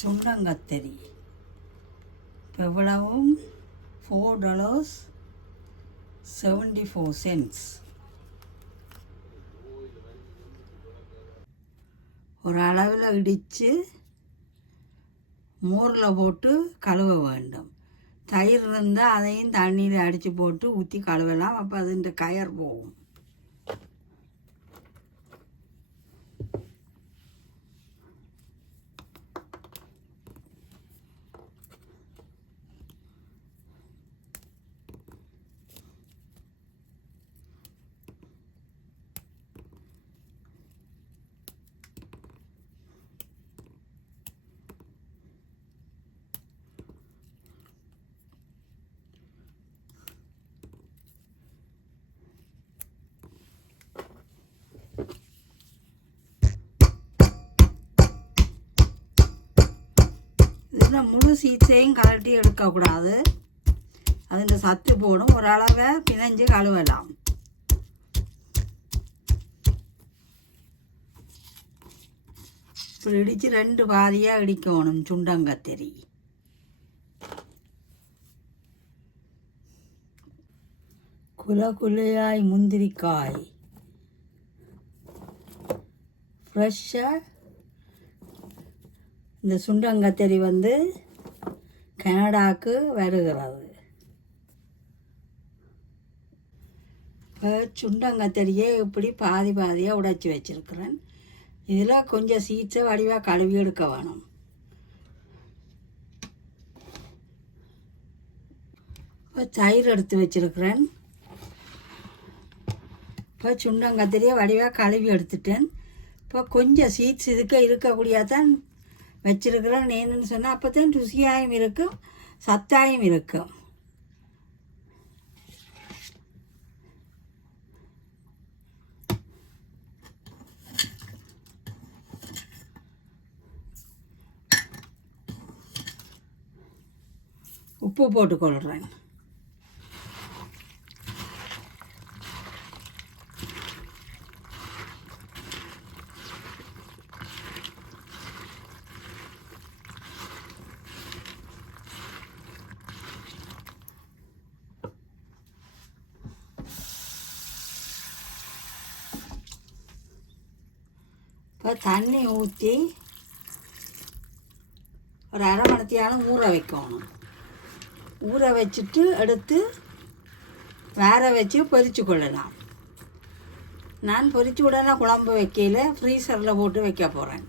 சுண்டங்கத்தரி இப்போ எவ்வளவும் $4.74. ஒரு அளவில் இடித்து மோரில் போட்டு கழுவ வேண்டும். தயிர் இருந்தால் அதையும் தண்ணியில் அடித்து போட்டு ஊற்றி கழுவலாம். அப்போ அது இந்த கயர் போகும். இதில் முழு சீட்ஸையும் கழட்டி எடுக்கக்கூடாது. அதில் சத்து போடும். ஒரு அளவை பிணைஞ்சு கழுவலாம். இப்படி இடித்து 2 பாதியாக இடிக்கணும் சுண்டங்கத்தரி. குலையாய் முந்திரிக்காய் ஃப்ரெஷ்ஷாக. இந்த சுண்டங்கத்தரி கனடாவுக்கு வருகிறது. இப்போ சுண்டங்கத்தரியை இப்படி பாதியாக உடைச்சி வச்சுருக்கிறேன். இதில் கொஞ்சம் சீட்ஸை வடிவாக கழுவி எடுக்க வேணும். இப்போ தயிர் எடுத்து வச்சுருக்கிறேன். இப்போ சுண்டங்கத்தரியை வடிவாக கழுவி எடுத்துட்டேன். இப்போ கொஞ்சம் சீட்ஸ் இருக்கக்கூடியதான் வச்சிருக்கிறேன். என்னன்னு சொன்னால் அப்போ தான் ருசியாயும் இருக்கும், சத்தாயும் இருக்கும். உப்பு போட்டுக்கொள்கிறேன். இப்போ தண்ணி ஊற்றி ஒரு அரை மணித்தியாலும் ஊற வைக்கணும். ஊற வச்சுட்டு எடுத்து வேற வச்சு பொரிச்சு கொள்ளலாம். நான் பொரிச்சு உடனே குழம்பு வைக்கையில் ஃப்ரீசரில் போட்டு வைக்க போகிறேன்.